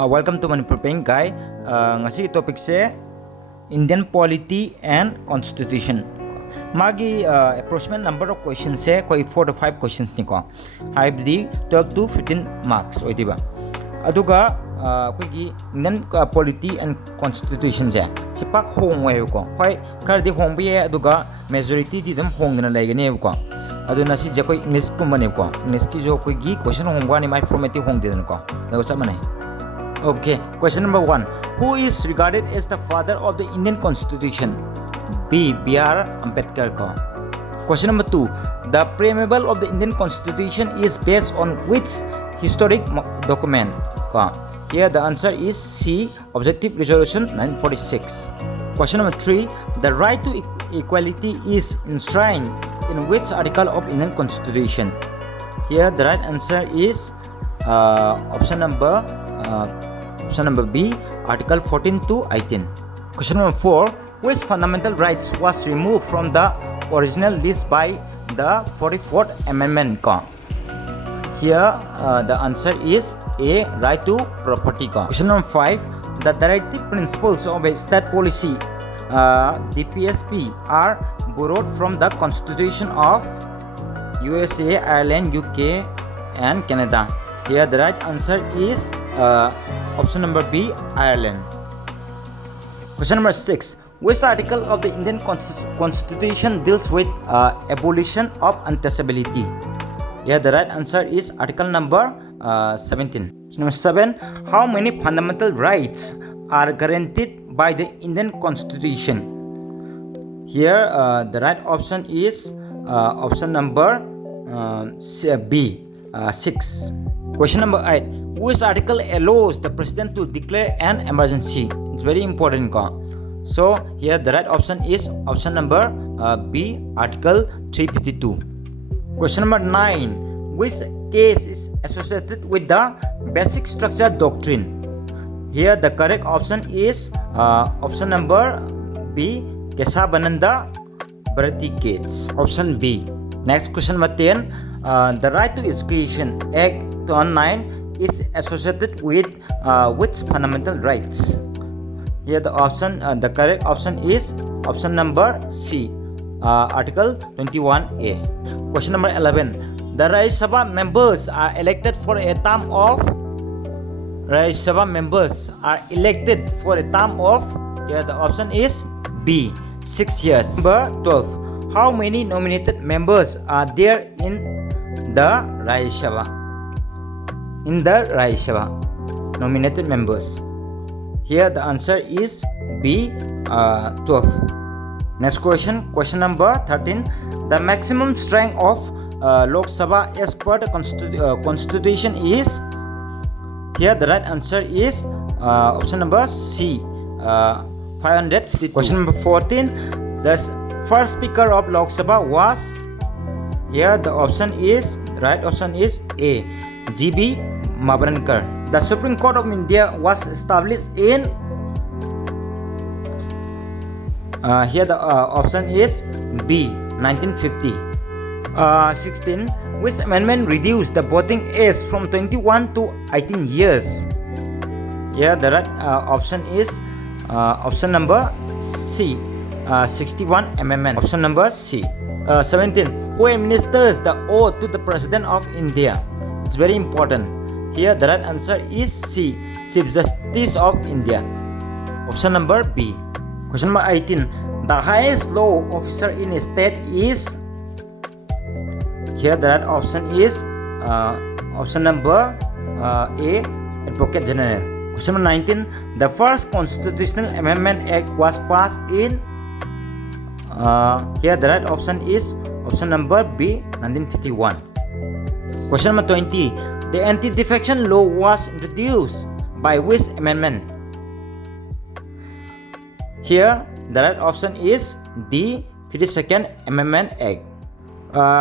Welcome to Manipur Paying Guy. Ngasi topic se Indian Polity and Constitution. Magi approximate number of questions se koi 4 to 5 questions ni ko. Haibdi 12 to 15 marks oidiba. Aduga koi Indian Polity and Constitution je sipak hong wayo ko. Koi kar di hong biye aduga majority di dam hong na laigani ko. Aduna si je koi English ko mane ko. English ki jo koi gi question hong wani my format hong de ko. Dago sa mane. Okay, question number 1. Who is regarded as the father of the Indian Constitution? B. B.R. Ambedkar ko. Question number 2. The preamble of the Indian Constitution is based on which historic document? Ko. Here the answer is C. Objective Resolution 1946. Question number 3. The right to equality is enshrined in which article of Indian Constitution? Here the right answer is option number B, Article 14 to 18. Question number 4. Which fundamental rights was removed from the original list by the 44th Amendment? Here the answer is A. Right to property. Question number 5. The directive principles of a state policy DPSP are borrowed from the Constitution of USA, Ireland, UK and Canada. Here the right answer is option number B, Ireland. Question number 6. Which article of the Indian Constitution deals with abolition of untouchability? Here the right answer is article number 17. Number 7. How many fundamental rights are guaranteed by the Indian Constitution? Here the right option is option number B, 6. Question number 8. Which article allows the president to declare an emergency? It's very important. So here the right option is option number B, Article 352. Question number 9. Which case is associated with the basic structure doctrine? Here the correct option is option number B, Kesavananda Bharati case. Option B. Next question number 10. The Right to Education Act 2009 is associated with which fundamental rights? Here the correct option is option number C, Article 21A. Question number 11. The Rajya Sabha members are elected for a term of here the option is B, 6 years. Number 12. How many nominated members are there in the Rajya Sabha? In the Rajya Sabha, nominated members. Here the answer is B, 12. Next question, question number 13. The maximum strength of Lok Sabha as per the Constitution is? Here the right answer is option number C, 550. Question number 14. The first speaker of Lok Sabha was? Here the right option is A, G.B. Mavrankar. The Supreme Court of India was established in? Here the option is B, 1950. 16. Which amendment reduced the voting age from 21 to 18 years? Here the right option is option number C, 61 amendment. Option number C. 17. Who administers the oath to the President of India? It's very important. Here the right answer is C, Chief Justice of India. Option number B. Question number 18. The highest law officer in a state is? Here the right option is option number A, Advocate General. Question number 19. The first Constitutional Amendment Act was passed in? Here the right option is option number B, 1951. Question number 20. The anti-defection law was introduced by which amendment? Here the right option is D, 52nd Amendment Act.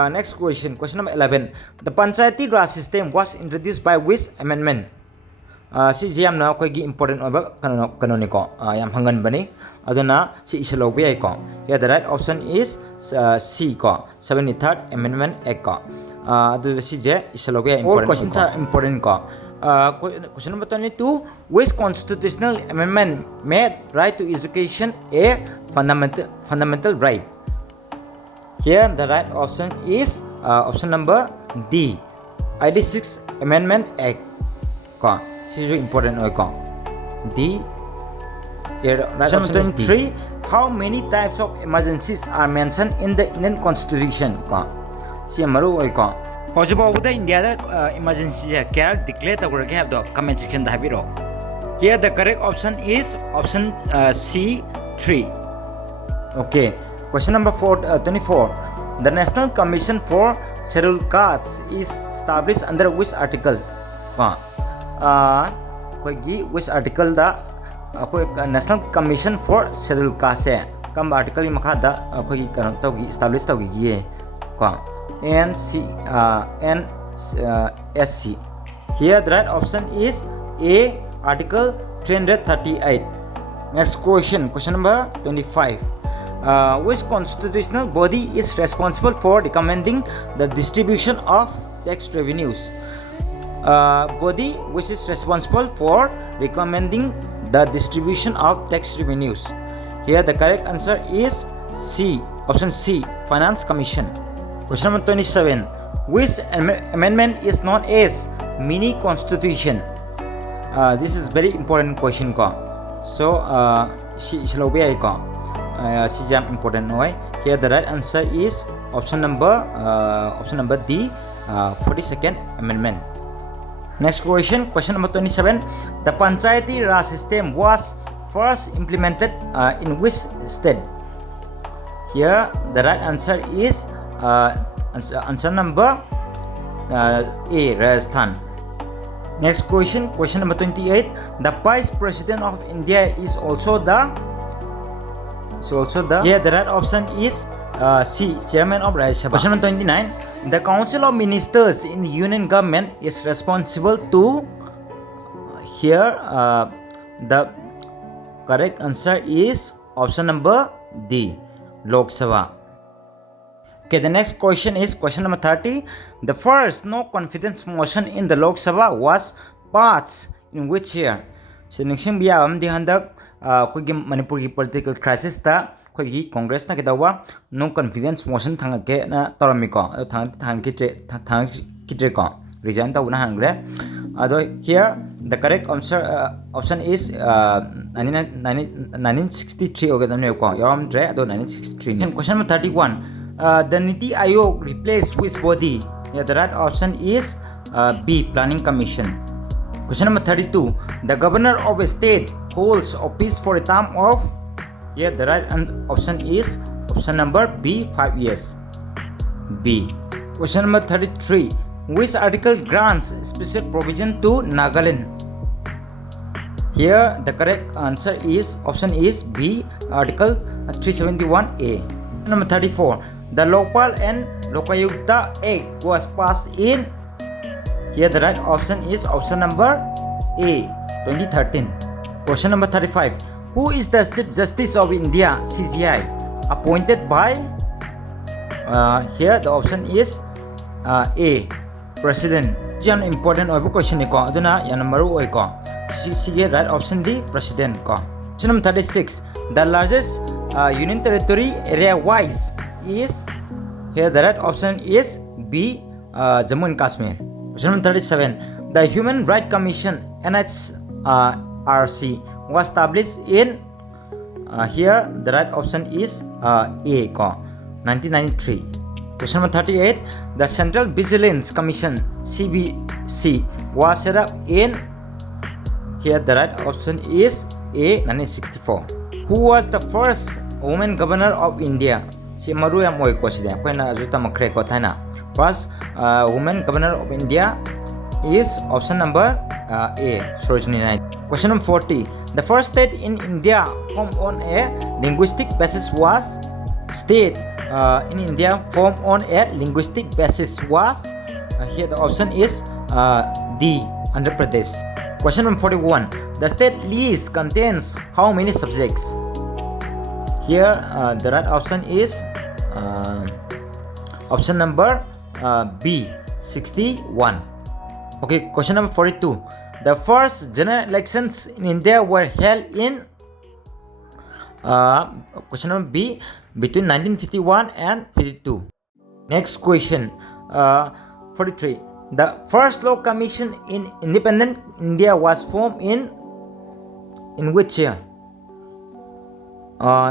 Next question, question number 11. The Panchayati Raj system was introduced by which amendment? Si jam na koi gi important oba kanoni ko yam hangan bani aduna si isalo bi ko. Here the right option is C ko, 73rd Amendment Act ko. Adu si je isalo bi important. All questions are important ko. Question number 22. Which constitutional amendment made right to education a fundamental right? Here the right option is option number D. 86 Amendment Act. This is important. D. Right option is D. How many types of emergencies are mentioned in the Indian Constitution? Hojibawuda India emergency care declared the comment section. Here the correct option is option C 3. Okay. Question number 24. The National Commission for Scheduled Castes is established under which article? Which article the National Commission for Scheduled Castes? Come article in Makada established NSC. Here the right option is A, article 338. Next question number 25. Which constitutional body is responsible for recommending the distribution of tax revenues? Body which is responsible for recommending the distribution of tax revenues. Here the correct answer is C, option C, Finance Commission. Question number 27. Which amendment is known as mini constitution? This is very important question. So, important. Here the right answer is option number D, 42nd Amendment. Next question number 27. The Panchayati Raj system was first implemented in which state? Here the right answer is answer number A, Rajasthan. Next question number 28. The Vice President of India is also the here the right option is C, Chairman of Rajya Sabha. Question number 29. The Council of Ministers in the Union Government is responsible to, here the correct answer is option number D, Lok Sabha. Okay, the next question is question number 30. The first no confidence motion in the Lok Sabha was passed in which year? So next year am di handak Manipur political crisis ta Congress na kitawa no confidence motion thangake na toramiko thang kitre ko resign ta una hangre. Here the correct answer option is 1963 okay tamne ko yaram dre 1963. Question number 31. The Niti Aayog replaced which body? Yeah, the right option is B, Planning Commission. Question number 32. The Governor of a state holds office for a term of, yeah, the right option is option number B, 5 years. B. Question number 33. Which article grants special provision to Nagaland? Here the correct answer is option is B, article 371A. Number 34. The Lokpal and Lokayukta Act was passed in, here the right option is option number A, 2013. Question number 35. Who is the Chief Justice of India, CJI, appointed by? Here the option is A, President. This is an important question. Right option D, President. Question number 36. The largest Union Territory area-wise is, here the right option is B, Jammu and Kashmir. Question number 37. The Human Rights Commission NHRC was established in, here the right option is A, 1993. Question number 38. The Central Vigilance Commission CBC was set up in, here the right option is A, 1964. Who was the first woman governor of India? Si maru yang moi ko sida ko na juta makre ko thana. First woman governor of India is option number A, Sarojini Naidu. Question number 40. The first state in India formed on a linguistic basis was here the option is D, Andhra Pradesh. Question number 41. The state list contains how many subjects? Here the right option is option number B, 61. Okay, question number 42. The first general elections in India were held in question number B, between 1951 and 52. Next question, 43. The first law commission in independent India was formed in which year?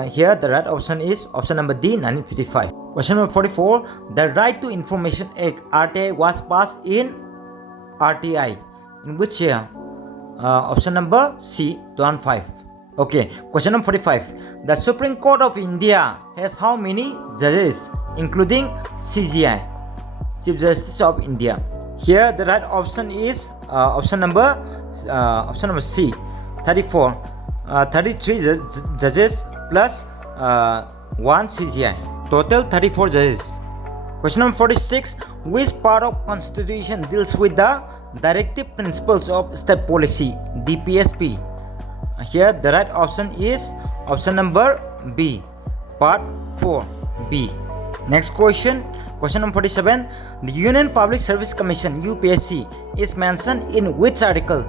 Here the right option is option number D, 1955. Question number 44. The Right to Information Act (RTI) was passed in RTI in which year? Option number C, 2005. Okay, question number 45. The Supreme Court of India has how many judges, including CJI, Chief Justice of India? Here the right option is option number C, 34. 33 judges plus 1 CJI. Total 34 judges. Question number 46. Which part of Constitution deals with the Directive Principles of State Policy, DPSP? Here the right option is option number B, part 4B. Next question, question number 47. The Union Public Service Commission (UPSC) is mentioned in which article?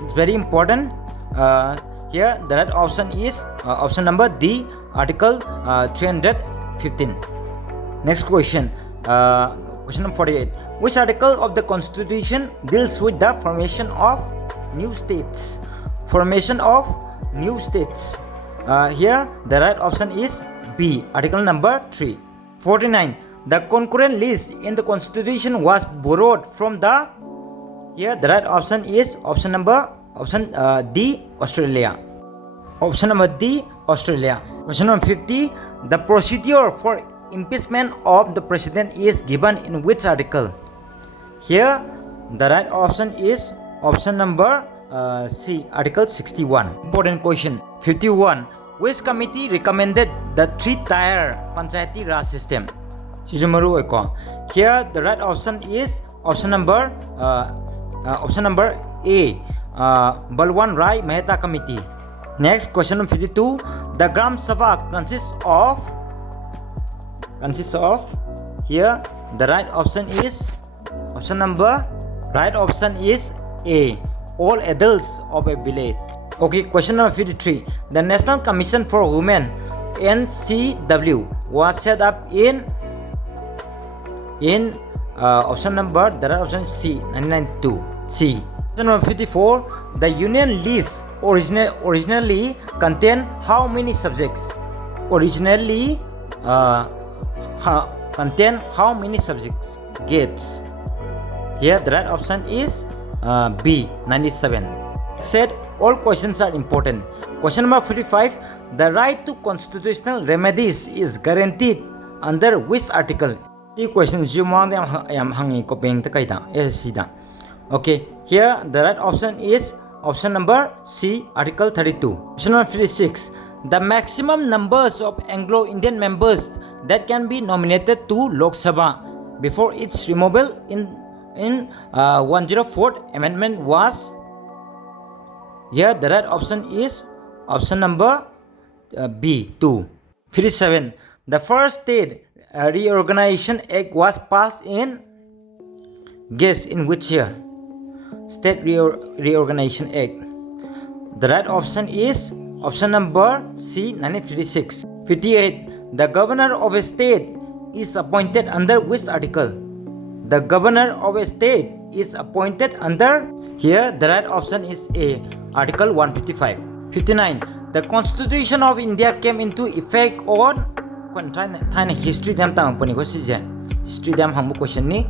It's very important. Here the right option is option number D, article 315. Next question, question number 48. Which article of the Constitution deals with the formation of new states? Formation of new states. Here the right option is B, article number 3. 49. The concurrent list in the Constitution was borrowed from the. Here the right option is option D, Australia. Option number D, Australia. Question number 50. The procedure for impeachment of the president is given in which article? Here the right option is option number C, article 61. Important question. 51. Which committee recommended the 3-tier Panchayati Raj system? Here the right option is option number A, Balwan Rai Mehta Committee. Next, question number 52. The Gram Sabha consists of. Here the right option is A, all adults of a village. Okay, question number 53. The National Commission for Women (NCW) was set up in option number, the right option is C, 1992. C. Question number 54. The Union list originally contained how many subjects? Originally contain how many subjects? Gates. Here the right option is B, 97. Said all questions are important. Question number 55. The right to constitutional remedies is guaranteed under which article? The questions you want I am hanging copying the kaita SC. Okay, here the right option is option number C, article 32. Question number 56. The maximum numbers of Anglo-Indian members that can be nominated to Lok Sabha before its removal in 104th amendment was. Here the right option is option number B, 2. 57. The first state reorganization act was passed in. Guess in which year? State reorganization act. The right option is option number C, 1956. 58. The governor of a state is appointed under which article? The governor of a state is appointed under. Here the right option is A, article 155. 59. The Constitution of India came into effect on. History them history them humble question ni.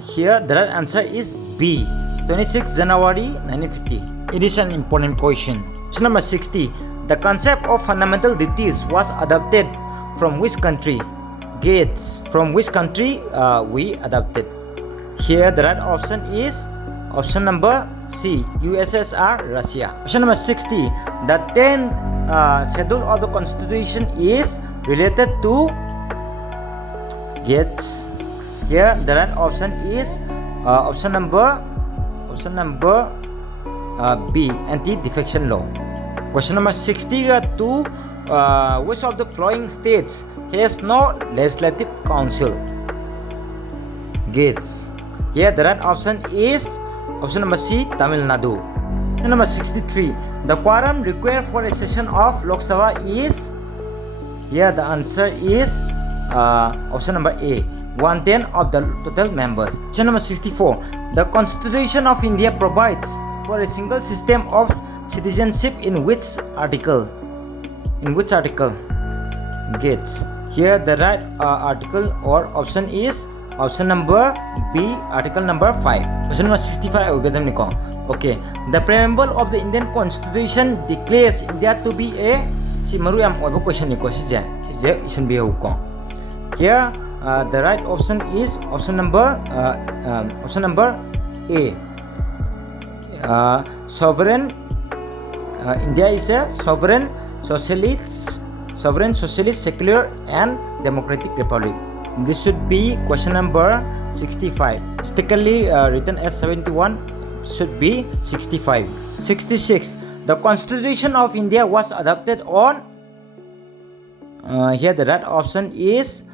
Here the right answer is B, 26 January 1950. It is an important question. Question number 60. The concept of fundamental duties was adopted from which country? Gates. From which country we adopted? Here the right option is option number C, USSR, Russia. Question number 60. The 10th schedule of the Constitution is related to. Gates. Here the right option is option number B, anti-defection law. Question number 62. Which of the following states has no legislative council? Gates. Here the right option is option number C, Tamil Nadu. Question number 63. The quorum required for a session of Lok Sabha is, here the answer is option number A, 1/10 of the total members. Question number 64. The Constitution of India provides for a single system of citizenship in which article? In which article? Gets. Here the right article or option is option number B, article number 5. Question number 65. Okay. The preamble of the Indian Constitution declares India to be a, si maru yam oibo question ni ko si je isan bi ko. Here the right option is option number A. Sovereign India is a sovereign socialist, secular and democratic republic. This should be question number 65. Mistakenly written as 71, should be 65. 66. The Constitution of India was adopted on, here the right option is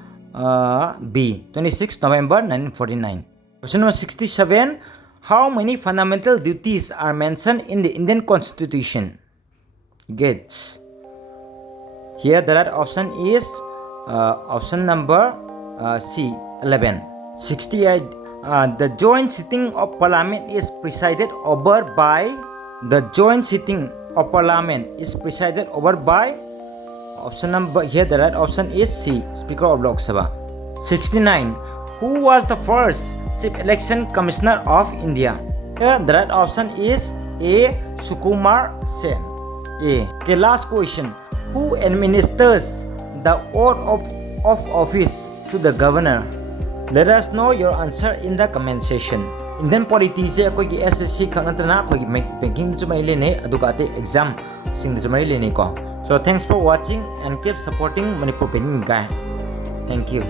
B, 26 November 1949. Question number 67. How many fundamental duties are mentioned in the Indian Constitution? Gets. Here the right option is option number C, 11. 68. The joint sitting of Parliament is presided over by. The joint sitting of Parliament is presided over by. Option number, here the right option is C, Speaker of Lok Sabha. 69. Who was the first Chief Election Commissioner of India? Here the right option is A, Sukumar Sen. A. Okay, last question. Who administers the oath of office to the governor? Let us know your answer in the comment section. Indian Polity se koi ki SSC khangatana koi banking chu mai lene aduga te exam sing chu mai lene ko. So thanks for watching and keep supporting Manipur Banking Guy. Thank you.